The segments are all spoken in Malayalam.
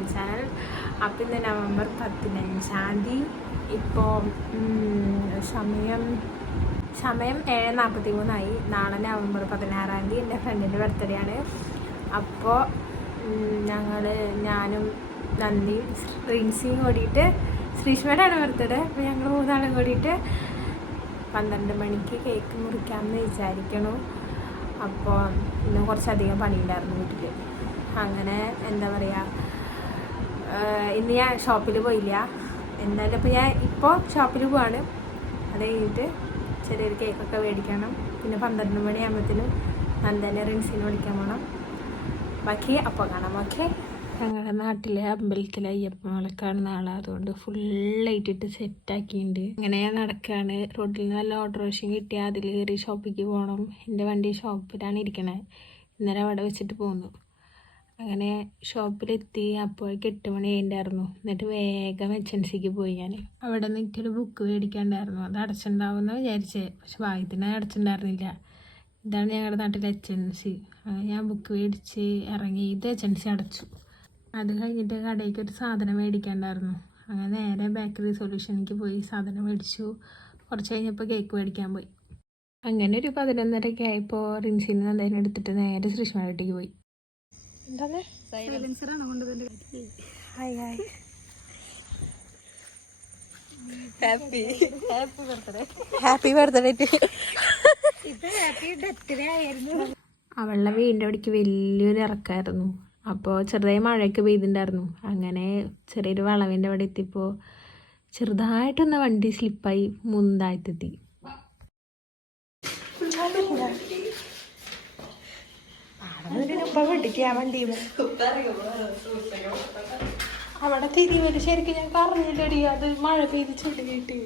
YouTube channel. അപ്പം ഇന്ന് നവംബർ 15 ഇപ്പോൾ സമയം 7:43 നാളെ നവംബർ 16 എൻ്റെ ഫ്രണ്ടിൻ്റെ ബർത്ത്ഡേ ആണ്. അപ്പോൾ ഞാനും നന്ദിയും റിൻസിയും കൂടിയിട്ട്, ശ്രീഷ്മയുടെ ബർത്ത്ഡേ, അപ്പോൾ ഞങ്ങൾ 3 ആളും കൂടിയിട്ട് 12 മണിക്ക് കേക്ക് മുറിക്കാമെന്ന് വിചാരിക്കണു. അപ്പോൾ ഇന്ന് കുറച്ചധികം പണിയുണ്ടായിരുന്നു വീട്ടിൽ. അങ്ങനെ എന്താ പറയുക, ഇന്ന് ഞാൻ ഷോപ്പിൽ പോയില്ല. എന്തായാലും ഇപ്പോൾ ഷോപ്പിൽ പോവാണ്. അത് കഴിഞ്ഞിട്ട് ചെറിയൊരു കേക്കൊക്കെ മേടിക്കണം. പിന്നെ 12 മണിയാകുമ്പോഴത്തേനും നന്ദനെ റിൻസിനെ വിളിക്കാൻ പോകണം. ബാക്കി അപ്പോൾ കാണാം. ഓക്കെ. ഞങ്ങളുടെ നാട്ടിലെ അമ്പലത്തിലെ അയ്യപ്പമലക്കാണ് നാളെ. അതുകൊണ്ട് ഫുള്ളായിട്ടിട്ട് സെറ്റാക്കിയിട്ടുണ്ട്. അങ്ങനെ ഞാൻ നടക്കുകയാണ്. റോഡിൽ നിന്ന് നല്ല ഓട്ടോറിക്ഷ കിട്ടിയാൽ അതിൽ കയറി ഷോപ്പിലേക്ക് പോകണം. എൻ്റെ വണ്ടി ഷോപ്പിലാണ് ഇരിക്കണേ. ഇന്നലെ അവിടെ വെച്ചിട്ട് പോന്നു. അങ്ങനെ ഷോപ്പിലെത്തി. അപ്പോഴേക്ക് 8 മണി ആയിട്ടുണ്ടായിരുന്നു. എന്നിട്ട് വേഗം HNCക്ക് പോയി. ഞാൻ അവിടെ നിന്ന് എനിക്കൊരു ബുക്ക് മേടിക്കാണ്ടായിരുന്നു. അത് അടച്ചിട്ടുണ്ടാവുമെന്ന് വിചാരിച്ചേ, പക്ഷെ ഭാഗ്യത്തിന് അടച്ചിട്ടുണ്ടായിരുന്നില്ല. ഇതാണ് ഞങ്ങളുടെ നാട്ടിലെ HNC. അങ്ങനെ ഞാൻ ബുക്ക് മേടിച്ച് ഇറങ്ങി. ഇത് HNC അടച്ചു. അത് കഴിഞ്ഞിട്ട് കടയ്ക്ക് ഒരു സാധനം മേടിക്കാണ്ടായിരുന്നു. അങ്ങനെ നേരെ ബേക്കറി സൊല്യൂഷനിലേക്ക് പോയി സാധനം മേടിച്ചു. കുറച്ച് കഴിഞ്ഞപ്പോൾ കേക്ക് മേടിക്കാൻ പോയി. അങ്ങനെ ഒരു 11:30 ആയപ്പോൾ റിൻസിന് നന്ദേനെ എടുത്തിട്ട് നേരെ ശ്രീഷ്മ വീട്ടിലേക്ക് പോയി. എന്താണ് ഹാപ്പി ബർത്ത്ഡേ. അവളുടെ വീടിൻ്റെ അവിടേക്ക് വലിയൊരു ഇറക്കമായിരുന്നു. അപ്പോൾ ചെറുതായി മഴയൊക്കെ പെയ്തിട്ടുണ്ടായിരുന്നു. അങ്ങനെ ചെറിയൊരു വളവിൻ്റെ അവിടെ എത്തിയപ്പോൾ ചെറുതായിട്ടൊന്ന് വണ്ടി സ്ലിപ്പായി മുന്തായത്തെത്തി. അവിടെ തിരിവല് ശരിക്കും ഞാൻ പറഞ്ഞില്ലടി, അത് മഴ പെയ്ത് ചെടിയിട്ട്.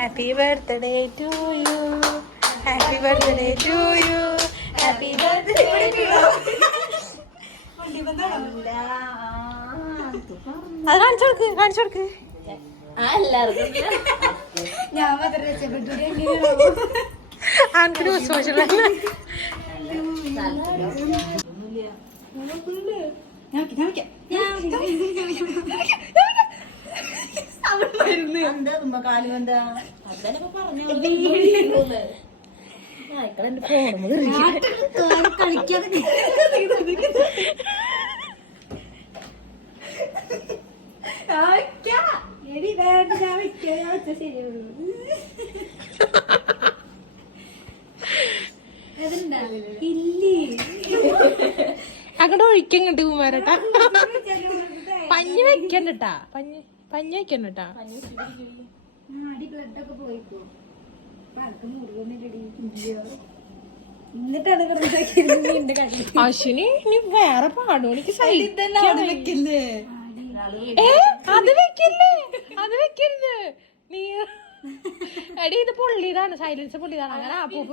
Happy birthday to you. Happy birthday to you. Happy birthday to you. അത് കാണിച്ചു കൊടുക്ക്. അങ്ങോട്ട് ഒഴിക്കങ്ങട്ട് കുമാരട്ടാ. പഞ്ഞി വെക്കണ്ടട്ടാ, പഞ്ഞി വെക്കണ്ടട്ടാ. അശ്വിനി നീ വേറെ പാടും. എനിക്ക് അത് വെക്കരുത് നീ. എടി ഇത് പൊള്ളിയതാണ്, സൈലൻസ് പൊള്ളിയതാണ്. അങ്ങനെ ആപ്പൂപ്പ്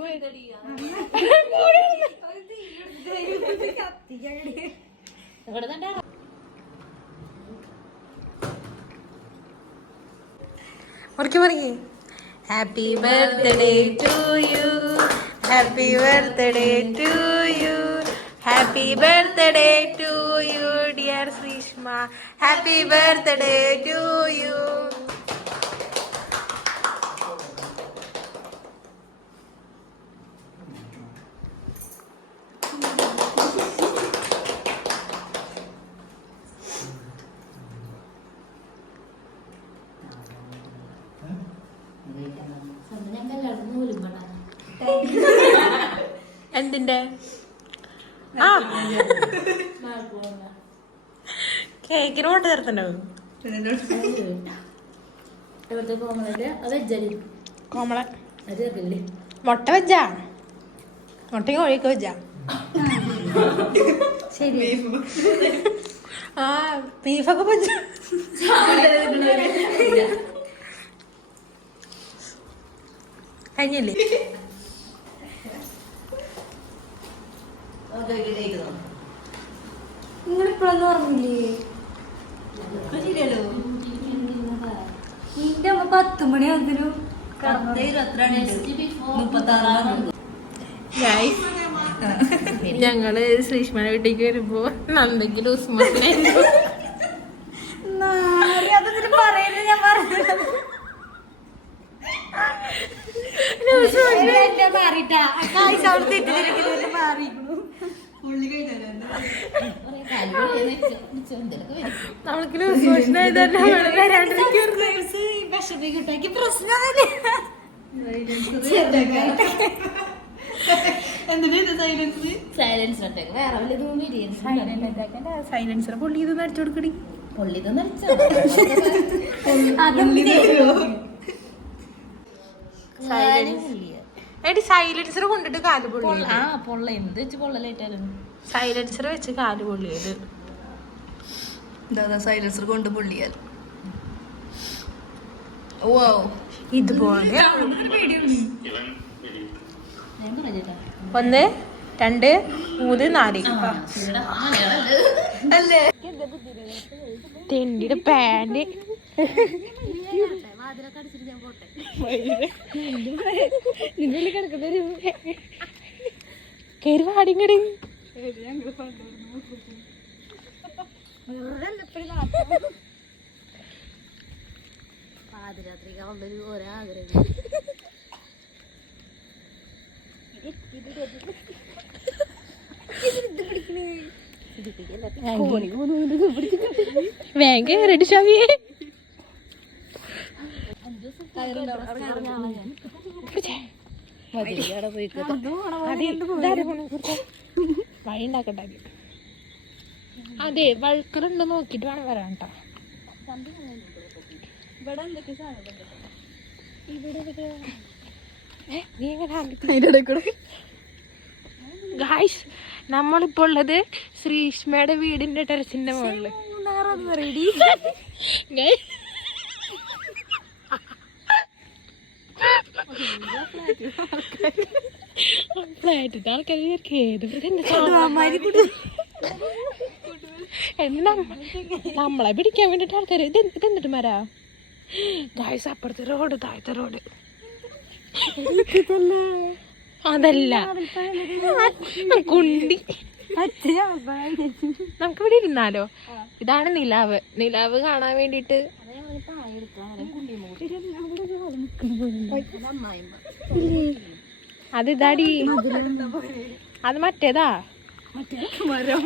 മുറിക്ക്. Happy birthday to you. Happy birthday to you. Happy birthday to you dear Shreeshma. Happy birthday to you. നിന്റെ ആ കേക്കിന് മുട്ട ചേർത്തുണ്ടാവും. കോമള മുട്ട വെച്ചാ മുട്ടയും കോഴിയൊക്കെ വെച്ചാ ശരി. ആ ബീഫൊക്കെ വെച്ച കഴിഞ്ഞല്ലേ? നിങ്ങളിപ്പോഴൊന്നും ഓർമ്മില്ലേ? നിന്റെ അമ്മ 10 മണിയാകുമ്പോഴും ഞങ്ങള് ശ്രീഷ്മയുടെ വീട്ടിലേക്ക് വരുമ്പോ നന്ദയ്ക്ക് ലൂസ് പറയുന്നത് ഞാൻ പറഞ്ഞത് മാറിട്ടാ മാറിക്കുന്നു. നമ്മൾക്ക് ലൂസ് മോഷൻ വിഷമിക്കിട്ടാക്കി പ്രശ്നമല്ലേ? സൈലൻസർ പൊള്ളി ഇത് നടിച്ചു കൊടുക്കടി. എടി സൈലൻസർ കൊണ്ടിട്ട് കാല് പൊള്ളിയത്. സൈലൻസർ വെച്ച് കാല് പൊള്ളിയത്. സൈലൻസർ കൊണ്ട് പൊള്ളിയാൽ ഇതുപോലെ 1 2 3 4 തെണ്ടിയുടെ പാന്റ് കേറി പാടിങ്ങട്. പാതിരാത്രിക്ക് ഒരാഗ്രഹം വേഗ റെഡി ഷാവിയെ വഴി ഉണ്ടാക്കട്ടെ. അതെ വഴുക്കലുണ്ടോ നോക്കിട്ട് വേണം വരാൻ കേട്ടോ. ഗായ്സ് നമ്മളിപ്പോ ഉള്ളത് ശ്രീഷ്മയുടെ വീടിന്റെ ടെറസിന്റെ മുകളില്. ഫ്ലാറ്റിന്റെ ആൾക്കാർ നമ്മളെ പിടിക്കാൻ വേണ്ടിട്ട് ആൾക്കാര് ഇതെന്നിട്ട് മരാ. ഗായ്സ് അപ്പുറത്തെ റോഡ് താഴത്തെ റോഡ് അതല്ല കുണ്ടി. നമുക്കിവിടെ ഇരുന്നാലോ? ഇതാണ് നിലാവ്. നിലാവ് കാണാൻ വേണ്ടിട്ട് അത് ഇതാടി. അത് മറ്റേതാ മരം.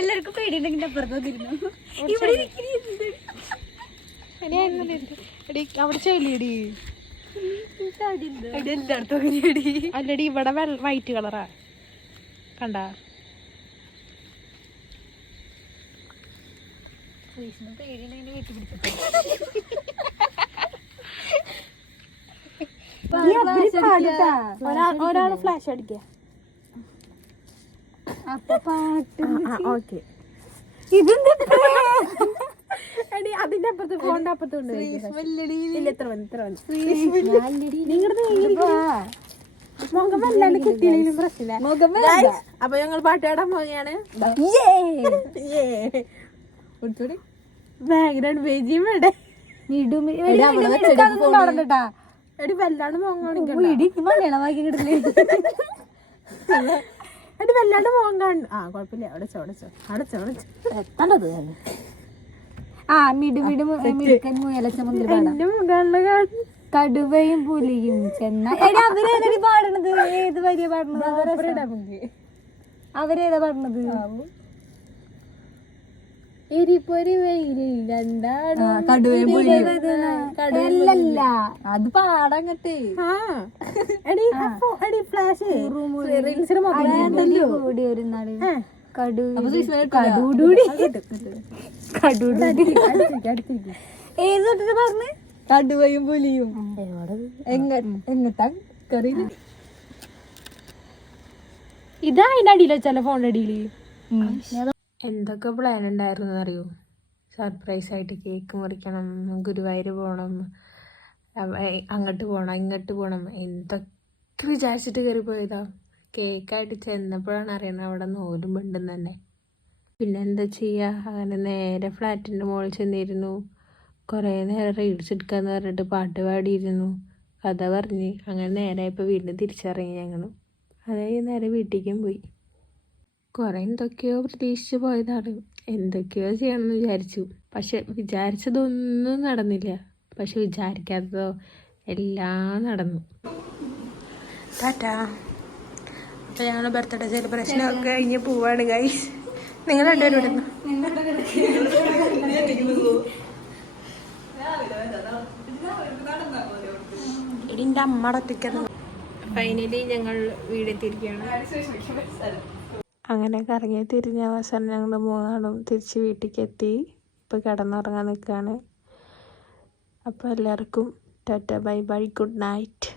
എല്ലാവർക്കും പേടിയുണ്ടെങ്കിൽ അപ്പുറത്തോട്ടിരുന്നു. അവിടെ ചെല്ലിയടി. അല്ലടി ഇവിടെ വൈറ്റ് കളറാ കണ്ട. ഒരാള് ഫ്ലാഷ് അടിക്ക. ഓക്കെ എടി അതിന്റെ അപ്പുറത്ത് ഫോണിന്റെ അപ്പുറത്തുണ്ട്. മുഖം വല്ലാണ്ട് കിട്ടിയില്ലെങ്കിലും പ്രശ്നമില്ല. അപ്പൊ ഞങ്ങൾ പാട്ടുകാടാൻ പോവുകയാണ്. ബാക്ക്ഗ്രൗണ്ട് പേജിയും വേണ്ടേ? എടി വല്ലാണ്ട് എടി വല്ലാണ്ട് മോൻ കാണു. ആ കൊഴപ്പില്ല. അടച്ചോ അടച്ചോ അടച്ചോ അടച്ചോ എത്തണ്ടത്. ആ മിടുമിടു മിടുക്കൻ മുയലച്ച മുന്തിരി കടുവയും പുലിയും ചെന്ന. അവരേതാ പാടണത്? ഏത് വരിയ പാടണത്? അവരേതാ പാടണത്? എരിപ്പൊരി വെയിലിൽ രണ്ടാണ് കടുവയും പുലിയും. കടലല്ല അത് പാടങ്ങട്ടെ ഫ്ലാഷ് കൂടി ഒരു നാട് ഏതൊക്കെ പറഞ്ഞ് കടുവയും പുലിയും എങ്ങട്ടാ കറി ഇതാ അതിന്റെ അടിയിൽ വെച്ചാലോ ഫോണിന്റെ അടിയില് എന്തൊക്കെ പ്ലാൻ ഉണ്ടായിരുന്നു അറിയോ? സർപ്രൈസ് ആയിട്ട് കേക്ക് മുറിക്കണം, ഗുരുവായൂർ പോകണം, അങ്ങോട്ട് പോകണം, ഇങ്ങോട്ട് പോകണം, എന്തൊക്കെ വിചാരിച്ചിട്ട് കയറി പോയതാ. കേക്കായിട്ട് ചെന്നപ്പോഴാണ് അറിയണത് അവിടെ നോരും ഉണ്ടെന്ന് തന്നെ. പിന്നെ എന്താ ചെയ്യുക, അങ്ങനെ നേരെ ഫ്ലാറ്റിൻ്റെ മുകളിൽ ചെന്നിരുന്നു. കുറേ നേരം റീൽസ് എടുക്കാന്ന് പറഞ്ഞിട്ട് പാട്ട് പാടിയിരുന്നു, കഥ പറഞ്ഞ്. അങ്ങനെ നേരെ ഇപ്പോൾ വീണ്ടും തിരിച്ചിറങ്ങി ഞങ്ങൾ. അതായത് നേരെ വീട്ടിലേക്കും പോയി. കുറേ എന്തൊക്കെയോ പ്രതീക്ഷിച്ച് പോയതാണ്, എന്തൊക്കെയോ ചെയ്യണമെന്ന് വിചാരിച്ചു. പക്ഷെ വിചാരിച്ചതൊന്നും നടന്നില്ല, പക്ഷെ വിചാരിക്കാത്തതോ എല്ലാം നടന്നു. ടാറ്റാ. അപ്പോൾ ഞങ്ങൾ ബർത്ത്ഡേ സെലിബ്രേഷൻ ഒക്കെ കഴിഞ്ഞ് പോവാണ് ഗൈസ്. നിങ്ങൾ രണ്ടുപേരും ഇടുന്നു ഇതിൻ്റെ അമ്മയുടെ ഒറ്റയ്ക്ക്. ഫൈനലി ഞങ്ങൾ വീടെത്തിയിരിക്കുകയാണ്. അങ്ങനെ കറങ്ങി തിരിഞ്ഞ അവസാനം ഞങ്ങൾ മൂന്നാളും തിരിച്ച് വീട്ടിലേക്ക് എത്തി. ഇപ്പോൾ കിടന്നുറങ്ങാൻ നിൽക്കുകയാണ്. അപ്പോൾ എല്ലാവർക്കും Tata, bye bye, good night.